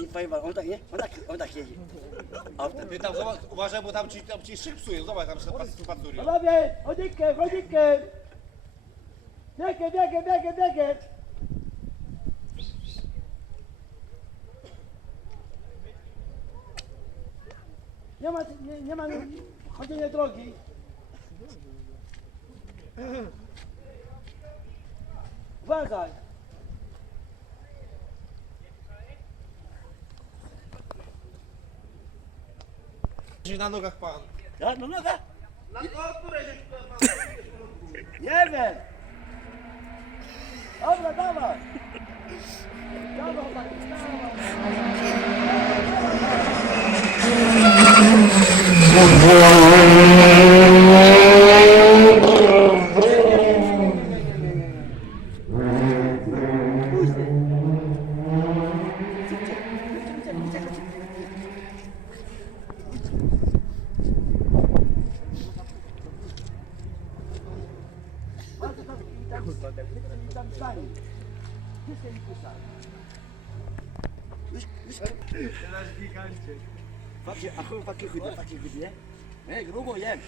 Mi pojebany, on tak, nie? On tak, on tak jedzie. A wtedy, Ty tam zobacz, uważaj, bo tam ci, tam ci szyb psują. Zobacz, tam się pasują. panowie, chodzikiem, chodzikiem. Biegiem, biegiem, biegiem, biegiem. Nie ma, nie, nie ma chodzenia drogi. Uważaj. Na nogach pan. Ja, no noga? Na nogach, które się Nie wiem. Dobra, dawaj. Dawaj, tak, dawaj. Bardzo Już, już. Patrzcie, a chuj, takie chudy, takie chudy, nie? Ej, grubo jem.